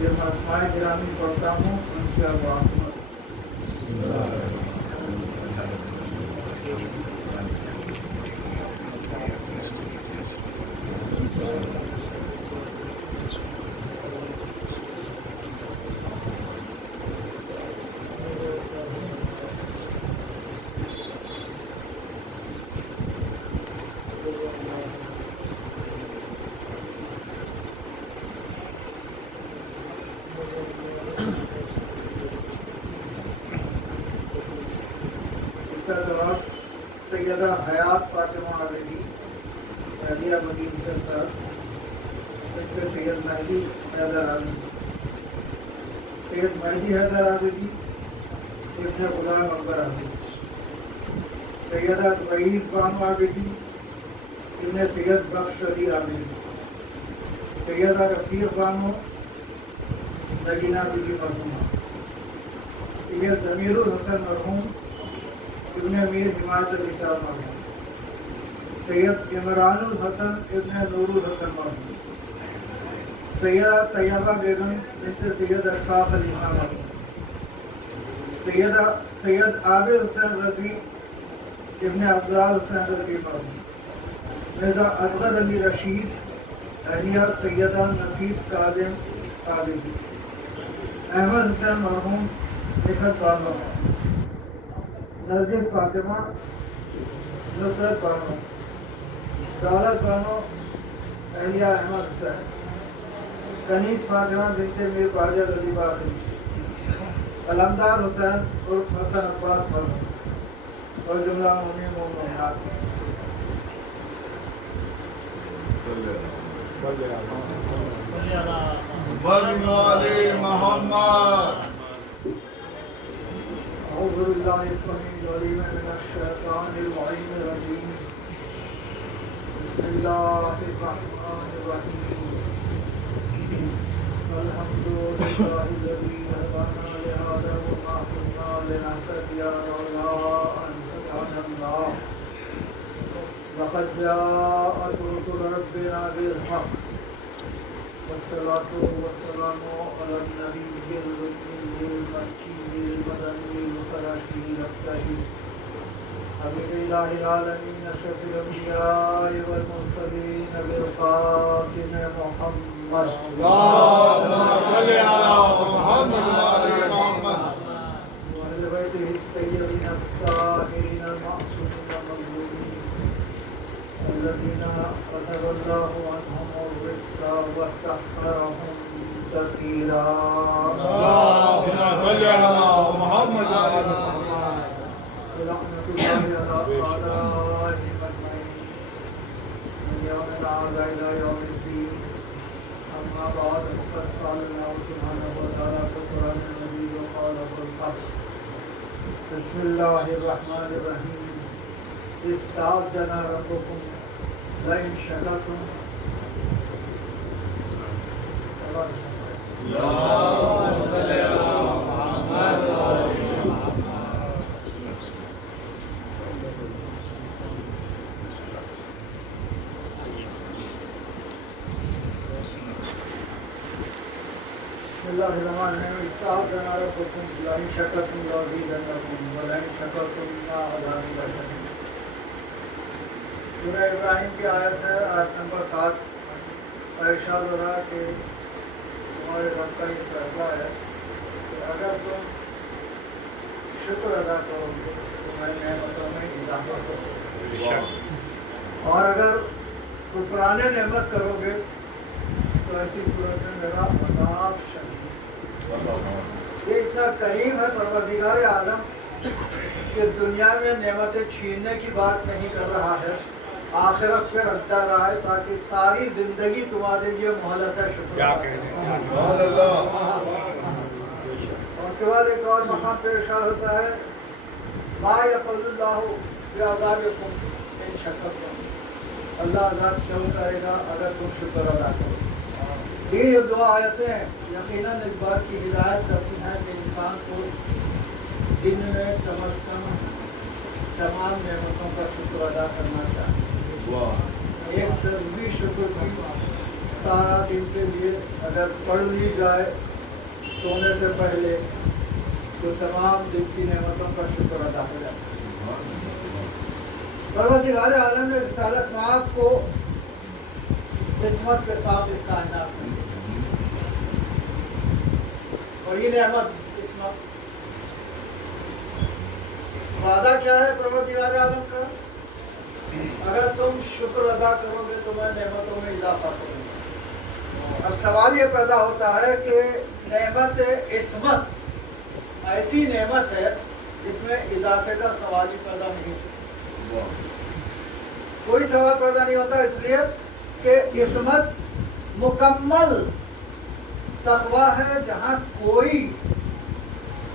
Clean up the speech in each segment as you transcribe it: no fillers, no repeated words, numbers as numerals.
یہ مسائل گرامی پڑھتا ہوں ان کی ارواح کا جواب سیدہ حیات فاطمہ علیہ اہلیہ مدین سرکار بنت سید مہدی حیدر علی سید مہدی حیدر علی ابن غلام اکبر علی سیدہ وحید بانو عابدی ابن سید بخش علی علی سیدہ رفیق بانو نگینہ بی بی مرحومہ سید ضمیر الحسن مرحوم ابن میر حمایت علی صاحب مرحوم سید عمران الحسن ابن نور الحسن مرحوم سیدہ طیبہ بیگم بنت سید اشفاق علی خان مرحوم سید عابد حسین رضوی ابن افضال حسین رضوی مرحوم مرزا اصغر علی رشید اہلیہ سیدہ نفیس کاظم عابدی احمد حسین مرحوم نکھت بانو نرگس فاطمہ نصرت بانو سعادت بانو اہلیہ احمد حسین کنیز فاطمہ بنت میر باجر علی باقی علمدار حسین عرف حسن عباس مرحوم اور جملہ مومنین و مومنات محمد أعوذ بالله السميع العليم من الشيطان اللعين الرجيم بسم الله الرحمن الرحيم الحمد لله الذي هدانا لهذا وما كنا لنهتدي لولا أن هدانا الله لقد جاءت رسل ربنا بالحق والصلاة والسلام على النبي الأمي المكي المدني الفراشي الأبتهي حبيب إله العالمين أشرف الأنبياء والمرسلين بالقاسم محمد اللهم صل على محمد وعلى محمد وأهل بيته الطيبين الطاهرين المعصومين المظلومين الذين كتب الله عنهم الرزق وطهرهم تطهيرا اللهم صل على محمد وعلى محمد ورحمة الله على أعدائهم أجمعين من يوم هذا إلى يوم الدين أما بعد فقد قال الله سبحانه وتعالى في القرآن المجيد وقال في الحق بسم الله الرحمن الرحيم استعذنا ربكم لئن شكرتم اللهم صل على محمد وعلى بسم الله الرحمن الرحيم استعذنا ربكم لئن شكرتم لأزيدنكم ولئن شكرتم لعذابي لشديد سورہ ابراہیم کی آیت ہے آیت نمبر 7 اور ارشاد ہو رہا ہے کہ تمہارے رب کا یہ فیصلہ ہے کہ اگر تم شکر ادا کرو گے تو میں نعمتوں میں اضافہ کروں گا اور اگر کفران نعمت کرو گے تو ایسی صورت میں میرا عذاب شدید یہ اتنا قریب ہے پروردگار عالم کہ دنیا میں نعمتیں چھیننے کی بات نہیں کر رہا ہے آخرت پہ رکھتا رہا ہے تاکہ ساری زندگی تمہارے لیے مہلت ہے شکر اور اس کے بعد ایک اور مقام پہ ارشاد ہوتا ہے لا یفعل اللہ بعذابکم ان شکرتم اللہ عذاب کیوں کرے گا اگر تم شکر ادا کرو یہ دو آیتیں یقیناً اس بات کی ہدایت کرتی ہیں کہ انسان کو دن میں کم از کم تمام نعمتوں کا شکر ادا کرنا چاہیے ایک تسبیح شکر کی سارا دن کے لیے اگر پڑھ لی جائے سونے سے پہلے تو تمام دن کی نعمتوں کا شکر ادا ہو جاتا ہے۔ پروردگار عالم نے رسالت مآب کو عصمت کے ساتھ اس کائنات میں اور یہ نعمت عصمت وعدہ کیا ہے پروردگار عالم کا؟ اگر تم شکر ادا کرو گے تو میں نعمتوں میں اضافہ کروں گا۔ اب سوال یہ پیدا ہوتا ہے کہ نعمت عصمت ایسی نعمت ہے جس میں اضافے کا سوال ہی پیدا نہیں ہوتا، کوئی سوال پیدا نہیں ہوتا، اس لیے کہ عصمت مکمل تقوی ہے جہاں کوئی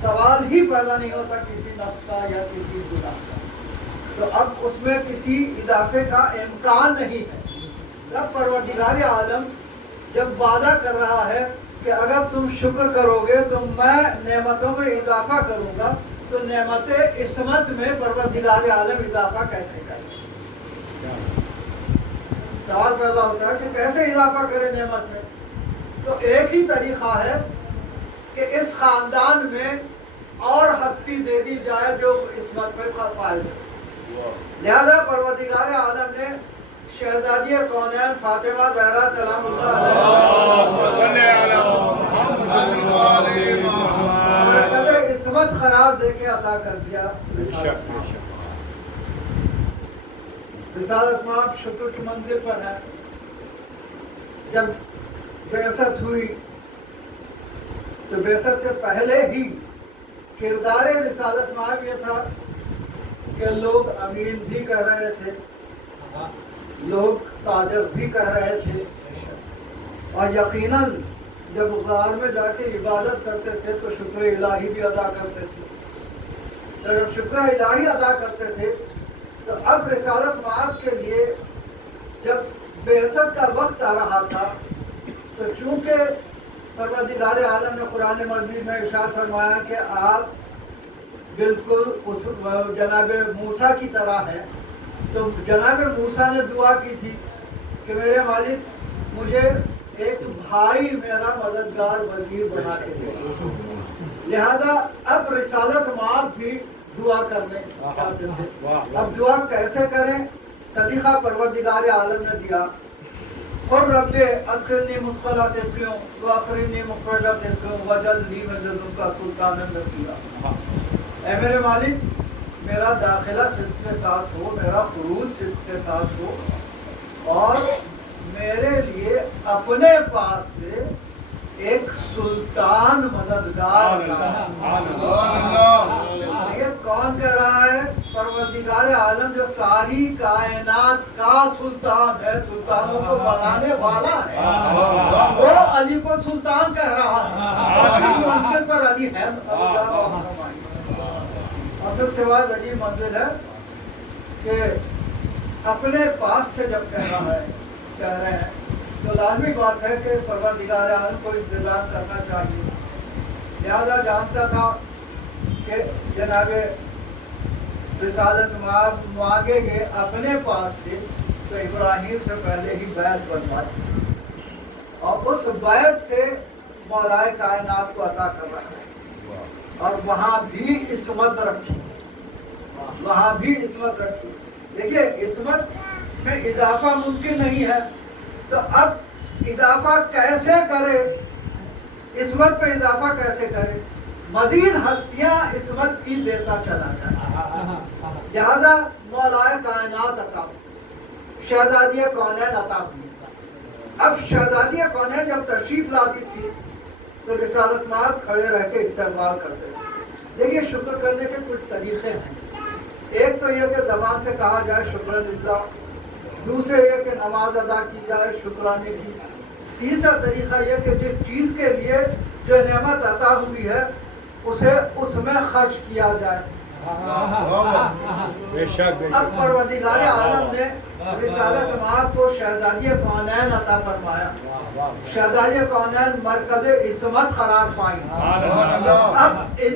سوال ہی پیدا نہیں ہوتا کسی نفس کا یا کسی گناہ کا، تو اب اس میں کسی اضافے کا امکان نہیں ہے۔ اب پروردگار عالم جب وعدہ کر رہا ہے کہ اگر تم شکر کرو گے تو میں نعمتوں میں اضافہ کروں گا، تو نعمت عصمت میں پروردگار عالم اضافہ کیسے کرے؟ سوال پیدا ہوتا ہے کہ کیسے اضافہ کرے نعمت میں؟ تو ایک ہی طریقہ ہے کہ اس خاندان میں اور ہستی دے دی جائے جو عصمت پہ فائز ہو۔ لہذا پروردگار عالم نے شہزادی کونین فاطمہ زہرا سلام اللہ علیہ مرکز عصمت قرار دے کے عطا کر دیا۔ رسالت مآب شکر کی منزل پر ہے۔ جب بعثت ہوئی تو بعثت سے پہلے ہی کردار رسالت مآب یہ تھا کہ لوگ امین بھی کہہ رہے تھے، لوگ صادق بھی کہہ رہے تھے، اور یقیناً جب غار میں جا کے عبادت کرتے تھے تو شکر الہی بھی ادا کرتے تھے۔ جب شکر الہی ادا کرتے تھے تو اب رسالت مآب کے لیے جب بعثت کا وقت آ رہا تھا تو چونکہ پروردگار عالم نے قرآن مجید میں ارشاد فرمایا کہ آپ بالکل اس جناب موسیٰ کی طرح ہیں، تو جناب موسیٰ نے دعا کی تھی کہ میرے مالک مجھے ایک بھائی میرا مددگار وزیر بنا کے دے۔ لہذا اب رسالت مآب بھی دعا کرنے چاہتے تھے۔ اب دعا کیسے کریں؟ سلیقہ پروردگار عالم نے دیا، اور رب ادخلنی مدخل صدقوں واخرجنی مخرج صدقوں واجعلنی من لدنک سلطانا نصیرا۔ اے میرے مالک میرا داخلہ صدق کے ساتھ ہو، میرا خروج صدق کے ساتھ ہو، اور میرے لیے اپنے پاس سے ایک سلطان مددگار دیکھیں کون کہہ رہا ہے؟ پروردگار عالم جو ساری کائنات کا سلطان ہے، سلطانوں کو بنانے والا ہے، وہ علی کو سلطان کہہ رہا ہے، اور اس منزل پر علی ہے۔ اور اس کے بعد علی منزل ہے کہ اپنے پاس سے جب کہہ رہے ہیں تو لازمی بات ہے کہ پروردگار عالم کو انتظار کرنا چاہیے۔ لہذا جانتا تھا کہ جناب رسالت مآب مانگیں گے اپنے پاس سے، تو ابراہیم سے پہلے ہی بیعت بنوائی، اور اس بیعت سے مولائے کائنات کو عطا کر رہا ہے، اور وہاں بھی عصمت رکھی، وہاں بھی عصمت رکھی۔ دیکھیے عصمت میں اضافہ ممکن نہیں ہے، تو اب اضافہ کیسے کرے؟ عصمت پہ اضافہ کیسے کرے؟ مزید ہستیاں عصمت کی دیتا چلا جائے، لہذا مولائے کائنات عطا، شہزادی کونین عطا ہوئی۔ اب شہزادی کونین جب تشریف لاتی تھی تو رسالت مآب کھڑے رہ کے استقبال کرتے تھے۔ دیکھیے شکر کرنے کے کچھ طریقے ہیں، ایک تو یہ کہ زبان سے کہا جائے شکر للہ، دوسرے یہ کہ نماز ادا کی جائے شکرانے کی، تیسرا طریقہ یہ کہ جس چیز کے لیے جو نعمت عطا ہوئی ہے اسے اس میں خرچ کیا جائے۔ اب پروردگار عالم نے رسالت مآب کو شہزادی کونین عطا فرمایا، شہزادی کونین مرکز عصمت قرار پائی۔ اب ان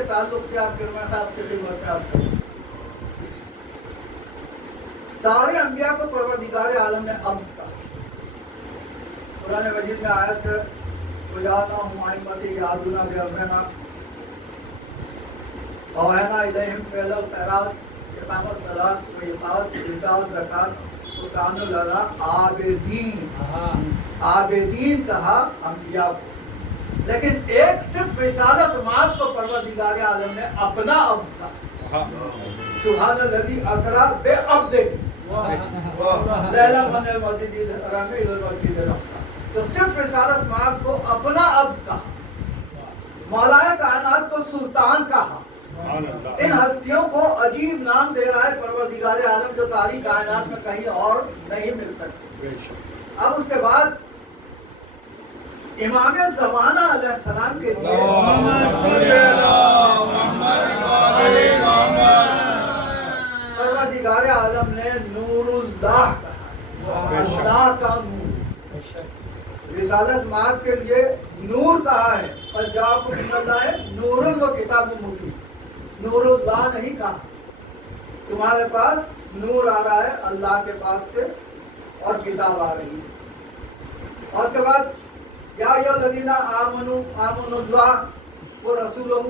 کے تعلق سے آپ کرما صاحب کی خدمت میں عرض کروں. سارے انبیاء کو پروردگار عالم نے عبد کہا. قرآن مجید میں آیت ہے وَجَعَلْنَا أُمَّةً يَهْدُونَ بِأَمْرِنَا وَأَوْحَيْنَا إِلَيْهِمْ فِعْلَ الْخَيْرَاتِ وَإِقَامَ الصَّلَاةِ وَإِيتَاءَ الزَّكَاةِ وَكَانُوا لَنَا عَابِدِينَ. عابدین کہا انبیاء کو، لیکن ایک صرف رسالت مات کو پروردگار عالم نے اپنا عبد کہا. سبحان الذی اسری بعبدہ لیلا من المسجد الحرام الی المسجد الاقصی. تو صرف رسالت مات کو اپنا عبد کہا. مولا کائنات کو سلطان کہا. ان ہستیوں کو عجیب نام دے رہا ہے پروردگار عالم جو ساری کائنات میں کہیں اور نہیں مل سکتے. اب اس کے بعد امام زمانہ علیہ السلام کے لیے پروردگار عالم نے نور اللہ کہا. اللہ کا نور. رسالت مآب کے لیے نور کہا ہے. پنجاب من اللہ نور و کتاب مبین. نور اللہ نہیں کہا. تمہارے پاس نور آ رہا ہے اللہ کے پاس سے اور کتاب آ رہی ہے. اور اس کے بعد یا ایھا الذین آمنوا اللہ ورسولہ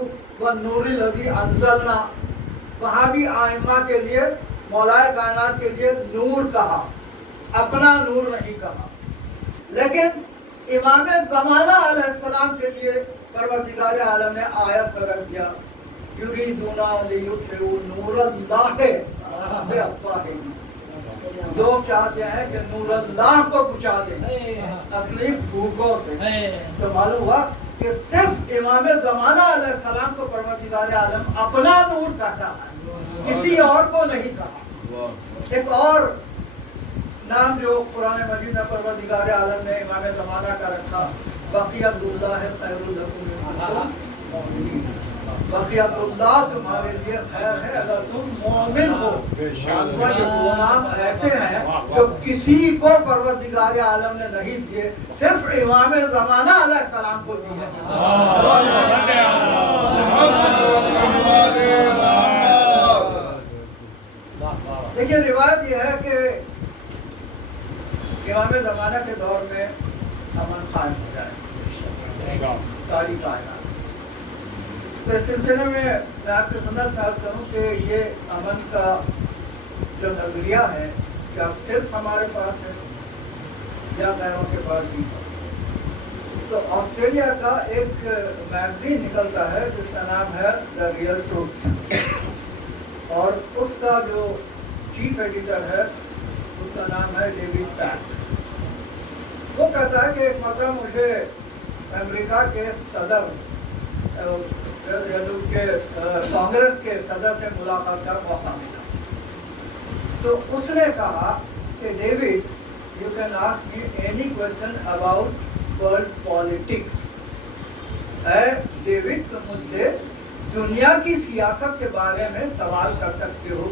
والنور الذی انزلنا. وہاں بھی ائمہ کے لیے مولا کائنات کے لیے نور کہا، اپنا نور نہیں کہا. لیکن امام زمانہ علیہ السلام کے لیے پروردگار عالم نے آیت پر دیا یریدون لیطفئوا نور اللہ بافواہہم. لوگ چاہتے ہیں کہ نور اللہ کو بجھا دیں اپنی بھوکوں سے. تو معلوم ہوا کہ صرف امام زمانہ علیہ السلام کو پروردگار عالم اپنا نور کہتا ہے، کسی اور کو نہیں کہا. ایک اور نام جو قرآن مجید میں پروردگار عالم نے امام زمانہ کا رکھا بقیت اللہ خیر لکم ان کنتم مؤمنین. بقیت اللہ تمہارے لیے خیر ہے اگر تم مومن ہو. وہ نام ایسے ہیں جو کسی کو پروردگار عالم نے نہیں دیے، صرف امام زمانہ علیہ السلام کو دیے. دیکھیے روایت یہ ہے کہ امام زمانہ کے دور میں امن قائم ہو جائے ساری کائنات. تو اس سلسلے میں آپ کے خدمت میں عرض کروں کہ یہ امن کا جو نظریہ ہے کیا صرف ہمارے پاس ہے یا غیروں کے پاس بھی ہے. تو آسٹریلیا کا ایک میگزین نکلتا ہے جس کا نام ہے دا ریئل ٹروتھ، اور اس کا جو چیف ایڈیٹر ہے اس کا نام ہے ڈیوڈ پیک. وہ کہتا ہے کہ ایک مرتبہ مجھے امریکہ کے صدر کے کانگریس کے صدر سے ملاقات کا موقع ملا. تو اس نے کہا کہ David you can ask me any question about world politics. A David تم مجھ سے دنیا کی سیاست کے بارے میں سوال کر سکتے ہو.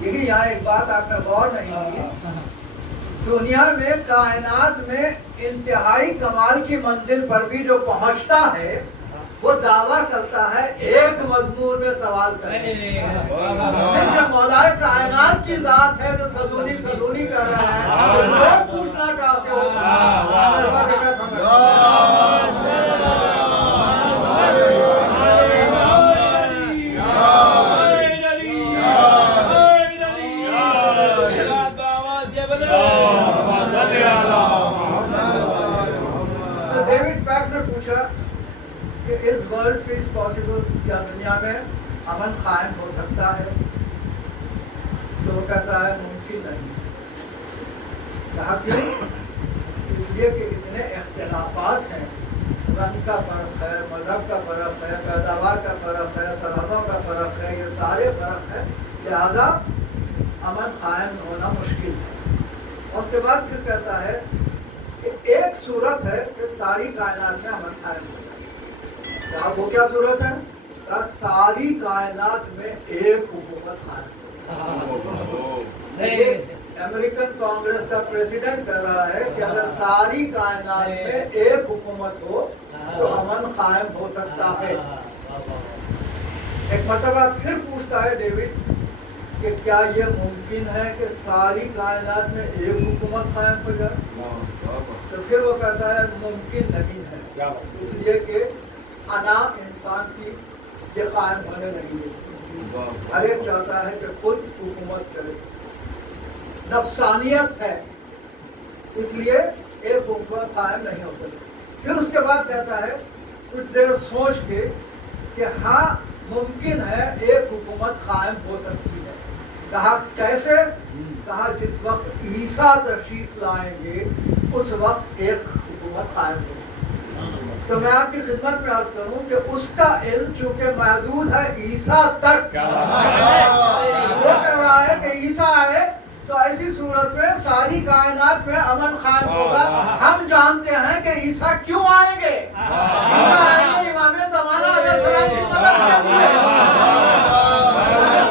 دیکھیے یہاں ایک بات آپ نے غور نہیں کی. دنیا میں کائنات میں انتہائی کمال کی منزل پر بھی جو پہنچتا ہے وہ دعویٰ کرتا ہے ایک مضمون میں سوال کرنے. صرف مولا کائنات کی ذات ہے جو سلونی سلونی کہہ رہا ہے جو پوچھنا چاہتے ہو. ڈیوڈ پیک نے پوچھا کہ اس ورلڈ پیس پاسبل، کیا دنیا میں امن قائم ہو سکتا ہے؟ تو وہ کہتا ہے ممکن نہیں. کہا کیوں؟ اس لیے کہ اتنے اختلافات ہیں. رنگ کا فرق ہے، مذہب کا فرق ہے، پیداوار کا فرق ہے، سرحدوں کا فرق ہے، یہ سارے فرق ہیں، لہذا امن قائم ہونا مشکل ہے. اور اس کے بعد پھر کہتا ہے کہ ایک صورت ہے کہ ساری کائنات میں امن قائم ہو جائے. وہ کیا صورت ہے؟ ساری کائنات میں ایک حکومت قائم ہو. امریکن کانگریس کا پریزیڈنٹ کہہ رہا ہے کہ اگر ساری کائنات میں ایک حکومت ہو تو امن قائم ہو سکتا ہے. ایک مرتبہ پھر پوچھتا ہے ڈیوڈ کہ کیا یہ ممکن ہے کہ ساری کائنات میں ایک حکومت قائم ہو جائے؟ تو پھر وہ کہتا ہے ممکن نہیں ہے، اس لیے کہ انا انسان کی یہ قائم ہونے نہیں ہے، ہر ایک چاہتا ہے کہ خود حکومت کرے، نفسانیت ہے، اس لیے ایک حکومت قائم نہیں ہو سکتی۔ پھر اس کے بعد کہتا ہے کچھ دیر سوچ کے کہ ہاں ممکن ہے ایک حکومت قائم ہو سکتی ہے۔ کہا کیسے؟ کہا جس وقت عیسیٰ تشریف لائیں گے اس وقت ایک حکومت قائم ہوگی۔ تو میں آپ کی خدمت میں عرض کروں کہ اس کا علم چونکہ محدود ہے عیسیٰ تک، وہ کہہ رہا ہے کہ عیسیٰ آئے تو ایسی صورت میں ساری کائنات میں امن قائم ہوگا۔ ہم جانتے ہیں کہ عیسیٰ کیوں آئیں گے؟ عیسیٰ آئیں گے امام زمانہ علیہ السلام کی مدد کے لیے۔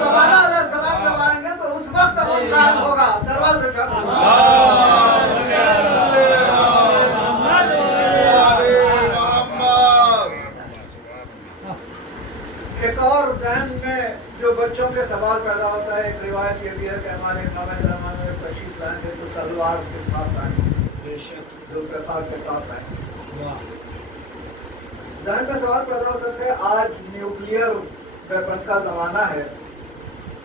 زمانہ علیہ السلام جب آئیں گے تو اس وقت امن قائم ہوگا۔ سرواز بیٹھا ایک اور ذہن میں جو بچوں کے سوال پیدا ہوتا ہے، ایک روایت یہ بھی ہے کہ ہمارے امام زمانہ میں تشریف لائیں گے تو تلوار کے ساتھ آئیں گے، ذوالفقار کے ساتھ آئیں گے۔ ذہن میں سوال پیدا ہوتا ہے آج نیوکلیئر ویپن کا زمانہ ہے،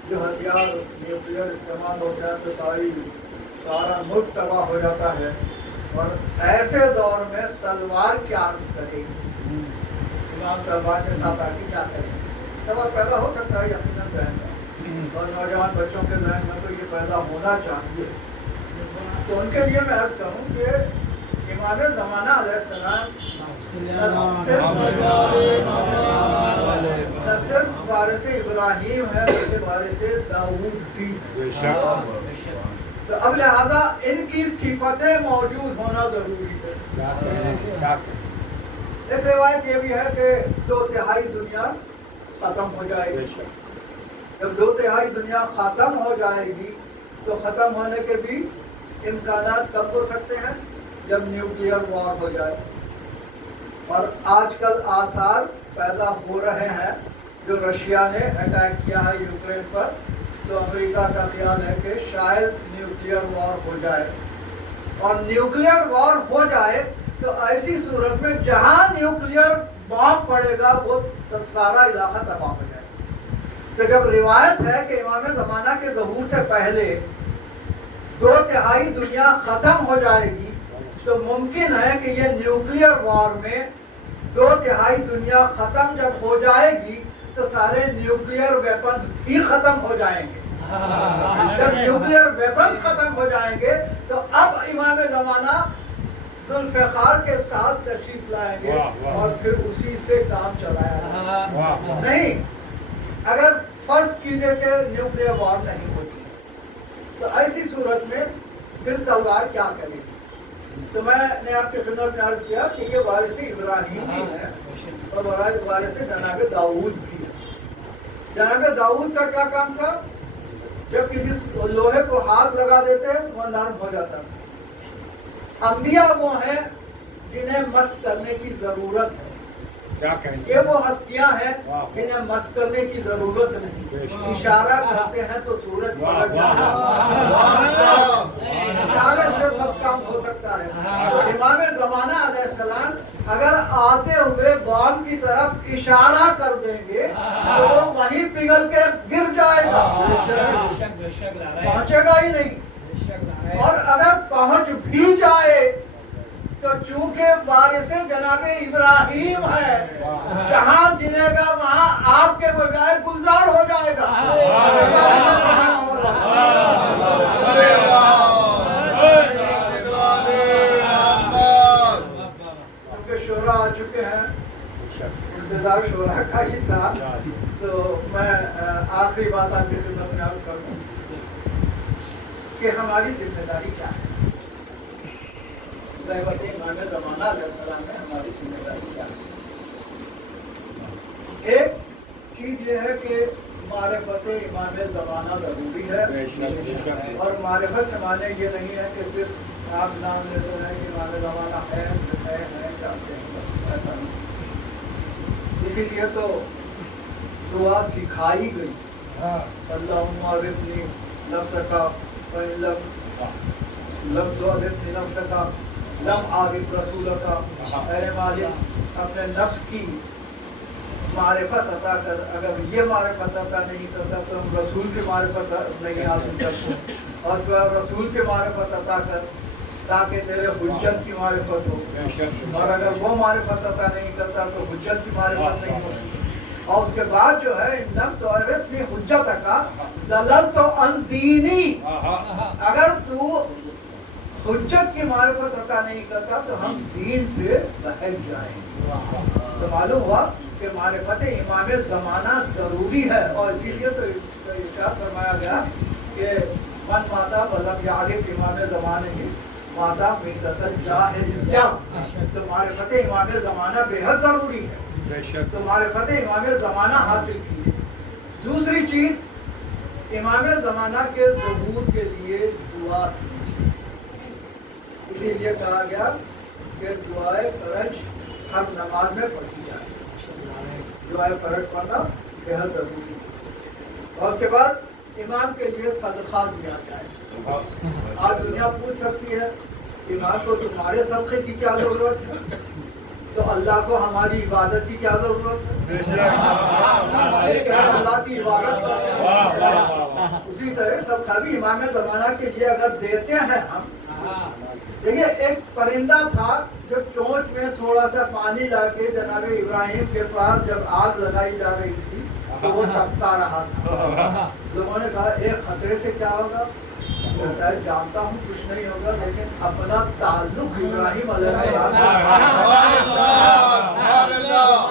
جو ہتھیار نیوکلیئر استعمال ہو جائے تو سارا ملک تباہ ہو جاتا ہے، اور ایسے دور میں تلوار کیا کرے گی؟ امام تلوار کے ساتھ آ کے کیا کریں گے؟ سوال پیدا ہو سکتا ہے یقیناً ذہن میں، اور نوجوان بچوں کے ذہن میں تو یہ پیدا ہونا چاہیے۔ تو ان کے لیے میں عرض کروں کہ امام زمانہ علیہ السلام نہ صرف وارث ابراہیم ہے بلکہ وارث داؤد بھی، تو اب لہذا ان کی صفتیں موجود ہونا ضروری ہے۔ ایک روایت یہ بھی ہے کہ 2/3 دنیا ختم ہو جائے گی۔ جب 2/3 دنیا ختم ہو جائے گی تو ختم ہونے کے بھی امکانات کب ہو سکتے ہیں؟ جب نیوکلیئر وار ہو جائے، اور آج کل آثار پیدا ہو رہے ہیں، جو رشیا نے اٹیک کیا ہے یوکرین پر، تو امریکہ کا خیال ہے کہ شاید نیوکلیئر وار ہو جائے، اور نیوکلیئر وار ہو جائے تو ایسی صورت میں جہاں نیوکلیئر بام پڑے گا وہ سارا علاقہ تباہ ہو جائے گا۔ تو جب روایت ہے کہ امام زمانہ کے ظہور سے پہلے 2/3 دنیا ختم ہو جائے گی، تو ممکن ہے کہ یہ نیوکلیئر وار میں 2/3 دنیا ختم جب ہو جائے گی تو سارے نیوکلیئر ویپنز بھی ختم ہو جائیں گے۔ جب نیوکلیئر ویپنز ختم ہو جائیں گے تو اب امام زمانہ ذوالفقار کے ساتھ تشریف لائیں گے، اور پھر اسی سے کام چلایا جائے۔ نہیں، اگر فرض کیجئے کہ نیوکلیئر وار نہیں ہوتی تو ایسی صورت میں پھر تلوار کیا کرے گی؟ تو میں نے آپ کی خدمت میں عرض کیا کہ یہ وارث ابراہیم بھی ہے اور وارث جناب داؤد بھی ہے۔ جناب داؤد کا کیا کام تھا؟ جب کسی لوہے کو ہاتھ لگا دیتے وہ نرم ہو جاتا تھا۔ انبیاء وہ ہیں جنہیں مس کرنے کی ضرورت ہے، یہ وہ ہستیاں ہیں جنہیں مس کرنے کی ضرورت نہیں، اشارہ کرتے ہیں تو سورج پلٹ جاتا ہے، اشارے سے سب کام ہو سکتا ہے۔ تو امام زمانہ علیہ السلام اگر آتے ہوئے بام کی طرف اشارہ کر دیں گے تو وہ وہیں پگھل کے گر جائے گا، پہنچے گا ہی نہیں، اور اگر پہنچ بھی جائے تو چونکہ وارث جناب ابراہیم ہے، جہاں گرے گا وہاں آپ کے بجائے گلزار ہو جائے گا۔ کیونکہ شورا آ چکے ہیں، انتظار شورا کا ہی تھا، تو میں آخری بات آپ کی خدمت میں عرض کروں کہ ہماری ذمہ داری کیا ہے؟ امام زمانہ علیہ السلام میں ہماری ذمہ داری کیا ہے؟ ایک چیز یہ ہے کہ معرفت امام زمانہ ضروری ہے، اور معرفت کے معنی یہ نہیں ہے کہ صرف آپ نام لیتے ہیں کہ امام زمانہ ہے جانتے ہیں، ایسا نہیں۔ اسی لیے تو دعا سکھائی گئی. اللہم عرفنی نفسک فإن لم تعرفنی نفسک لم عارف رسولک. اے مالک اپنے نفس کی معرفت عطا کر. اگر یہ معرفت عطا نہیں کرتا تو ہم رسول کی معرفت نہیں حاصل کرتے. اور جو ہے رسول کی معرفت عطا کر تاکہ تیرے حجت کی معرفت ہو. اور اگر وہ معرفت عطا نہیں کرتا تو حجت کی معرفت نہیں ہوتی. اور اس کے بعد جو ہے لم تعرفنی حجتک ضللت عن دینی. اگر تو حجت کی معرفت عطا نہیں کرتا تو ہم دین سے بہک جائیں گے. تو معلوم ہوا کہ معرفت امام زمانہ ضروری ہے. اور اسی لیے تو ارشاد فرمایا گیا کہ من ماتا ولم یعرف امام زمانے ہی ماتا میتۃ الجاہلیہ. تو معرفت امام زمانہ بے حد ضروری ہے. تو معرفت امام زمانہ حاصل کی. دوسری چیز امام زمانہ کے ظہور کے لیے دعا کیجیے. اسی لیے کہا گیا کہ دعائے فرج ہر نماز میں پڑھی جائے. دعائے فرج پڑھنا بے حد ضروری ہے. اور اس کے بعد امام کے لیے صدقہ دیا جائے. آج دنیا پوچھ سکتی ہے امام کو تمہارے صدقے کی کیا ضرورت ہے؟ تو اللہ کو ہماری عبادت کی کیا ضرورت ہے؟ اللہ کی عبادت کرتے ہیں. اسی طرح صدقہ بھی امام زمانہ کے لیے اگر دیتے ہیں ہم. دیکھیے ایک پرندہ تھا جو چونچ میں تھوڑا سا پانی لا کے جناب ابراہیم کے پاس جب آگ لگائی جا رہی تھی تو وہ تپتا رہا تھا. لوگوں نے کہا ایک خطرے سے کیا ہوگا؟ کہتا ہے جانتا ہوں کچھ نہیں ہوگا لیکن اپنا تعلق ابراہیم علیہ السلام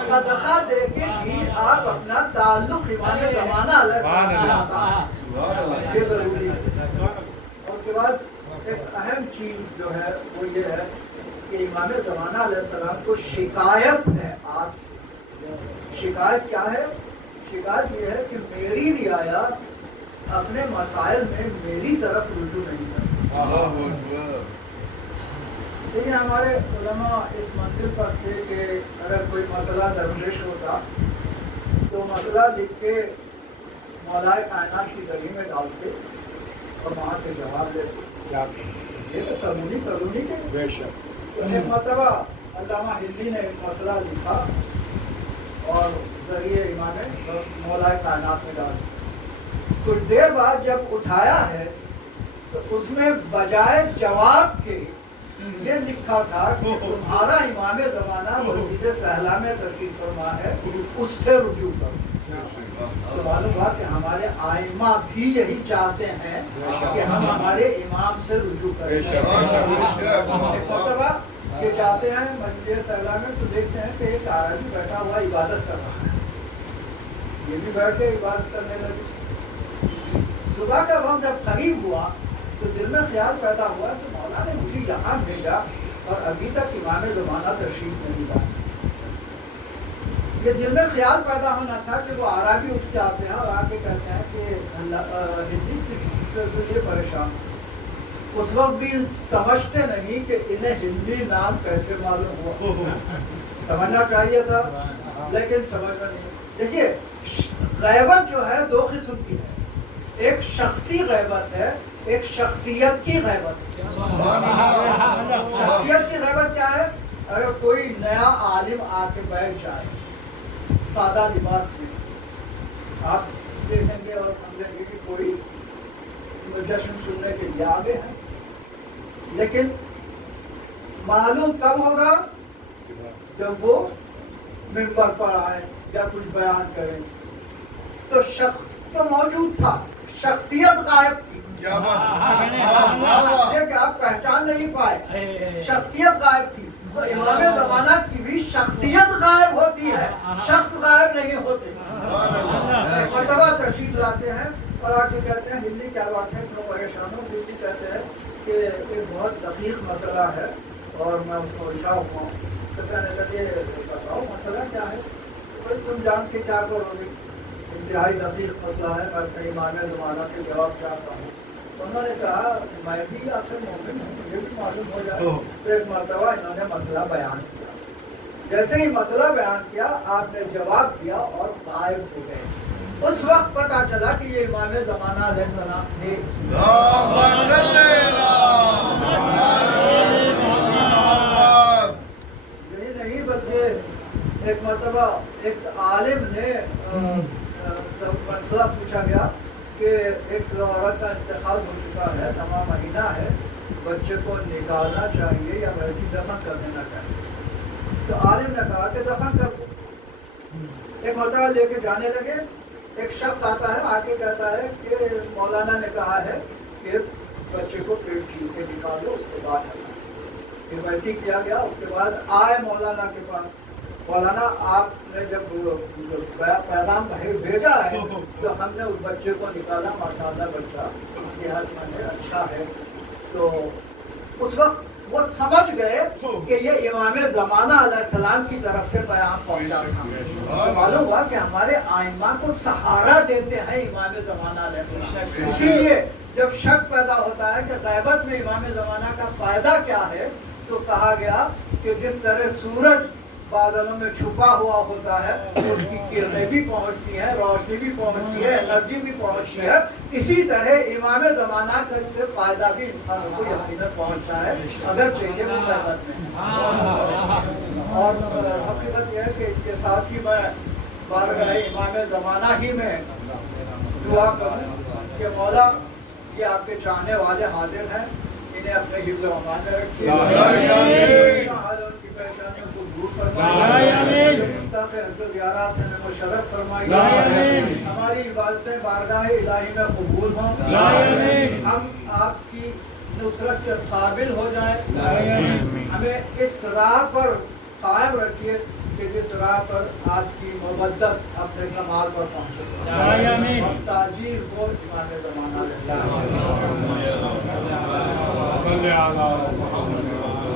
صدقہ دے کے بھی آپ اپنا تعلق امام زمانہ علیہ السلام یہ ضروری ہے. اور اس کے بعد ایک اہم چیز جو ہے وہ یہ ہے کہ امام زمانہ علیہ السلام کو شکایت ہے آپ سے. شکایت کیا ہے؟ شکایت یہ ہے کہ میری رعایت اپنے مسائل میں میری طرف رجوع نہیں کرتی. دیکھیے ہمارے علماء اس منزل پر تھے کہ اگر کوئی مسئلہ درپیش ہوتا تو مسئلہ لکھ کے مولائے کائنات کی گلی میں ڈالتے اور وہاں سے جواب دیتے. یہ تو سلونی کے بے شک. ایک مرتبہ علامہ ہندی نے ایک مسئلہ لکھا اور ذریعے امام مولائے کائنات میں ڈال. کچھ دیر بعد جب اٹھایا ہے تو اس میں بجائے جواب کے یہ لکھا تھا کہ تمہارا امام زمانہ مسجد سہلا میں تشریف فرما ہے اس سے رجوع کرو. تو معلوم ہوا کہ ہمارے آئمہ بھی یہی چاہتے ہیں کہ ہم ہمارے امام سے رجوع کریں. ایک مرتبہ یہ چاہتے ہیں مسجد سہلا میں تو دیکھتے ہیں کہ ایک عربی بیٹھا ہوا عبادت کر رہا ہے. یہ بھی بیٹھ کے عبادت کرنے لگے. صبح کا وقت جب قریب ہوا تو دل میں خیال پیدا ہوا کہ مولا نے مجھے یہاں بھیجا اور ابھی تک امام زمانہ تشریف نہیں لایا. یہ دل میں خیال پیدا ہونا تھا کہ وہ عربی اٹھ جاتے ہیں اور آ کے کہتے ہیں کہ ہندی کے لیے پریشان. اس وقت بھی سمجھتے نہیں کہ انہیں ہندی نام کیسے معلوم ہوا. سمجھنا چاہیے تھا لیکن سمجھنا نہیں. دیکھیے غیبت جو ہے دو قسم کی ہے. ایک شخصی غیبت ہے, ایک شخصیت کی غیبت. شخصیت کی غیبت کیا ہے؟ اگر کوئی نیا عالم آ کے بیٹھ جائے سادہ لباس میں, آپ دیکھیں گے اور سمجھیں گے کہ کوئی جشن سننے کے لیے آگے ہیں, لیکن معلوم کب ہوگا جب وہ منبر پر آئے یا کچھ بیان کریں. تو شخص تو موجود تھا, شخصیت غائب تھی. یہ کہ آپ پہچان نہیں پائے, شخصیت غائب تھی. امام زمانہ کی بھی شخصیت غائب ہوتی ہے, شخص غائب نہیں ہوتے. ایک مرتبہ تشریف لاتے ہیں اور آ کے کہتے ہیں ہندی کیا بات ہے, کیوں پریشان ہو؟ دوسری کہتے ہیں کہ ایک بہت دقیق مسئلہ ہے اور میں اس کو الجھا ہوا ہوں. تو کہنے لگے بتاؤ مسئلہ کیا ہے؟ تم جان کے کیا کرو گے؟ انتہائی دقیق مسئلہ ہے, میں اپنے امام زمانہ سے جواب چاہتا ہوں. انہوں نے کہا میں بھی آپ سے مومن ہوں, مجھے بھی معلوم ہو جائے. تو ایک مرتبہ انہوں نے مسئلہ بیان کیا. جیسے ہی مسئلہ بیان کیا آپ نے جواب دیا اور غائب ہو گئے. اس وقت پتا چلا کہ یہ امام زمانہ علیہ السلام تھے. یہی نہیں بلکہ ایک مرتبہ ایک عالم نے مسئلہ پوچھا گیا کہ ایک عورت کا انتقال ہو چکا ہے، 9واں مہینہ ہے، بچے کو نکالنا چاہیے یا ویسے دفن کر دینا چاہیے. تو عالم نے کہا کہ دفن کر دو. ایک مرتبہ لے کے جانے لگے. ایک شخص آتا ہے، آ کے کہتا ہے کہ مولانا نے کہا ہے کہ بچے کو پیٹ چھیل کے نکالو، اس کے بعد پھر ویسے ہی کیا گیا. اس کے بعد آئے مولانا کے پاس. مولانا آپ نے جب پیغام بھیجا ہے تو ہم نے اس بچے کو نکالا، ماشاءاللہ بچہ صحت مند ہے، اچھا ہے. تو اس وقت وہ سمجھ گئے کہ یہ امام زمانہ علیہ السلام کی طرف سے پیغام پہنچا تھا. معلوم ہوا کہ ہمارے آئمہ کو سہارا دیتے ہیں امام زمانہ علیہ السلام. اسی لیے جب شک پیدا ہوتا ہے کہ غیبت میں امام زمانہ کا فائدہ کیا ہے تو کہا گیا کہ جس طرح سورج بادلوں میں چھپا ہوا ہوتا ہے، اس کی کرنیں بھی پہنچتی ہیں، روشنی بھی پہنچتی ہے، انرجی بھی پہنچتی ہے، اسی طرح امام زمانہ کا سے فائدہ بھی انسانوں کو یقیناً پہنچتا ہے اگر چاہیے وہ غیبت میں. اور حقیقت یہ ہے کہ اس کے ساتھ ہی میں بارگاہ امام زمانہ ہی میں دعا کروں کہ مولا یہ آپ کے چاہنے والے حاضر ہیں، انہیں اپنے حفظ و امان میں رکھیے، پریشانیوں کو دور فرمائیے، مشتاق حضرت زیارات میں مشرف فرمائیے، ہماری عبادتیں بارگاہ الہی میں قبول ہوں، ہم آپ کی نصرت کے قابل ہو جائیں، ہمیں اس راہ پر قائم رکھیے کہ جس راہ پر آپ کی مودت اپنے کمال پر پہنچے. اور تاجیر ہو امام زمانہ علیہ السلام.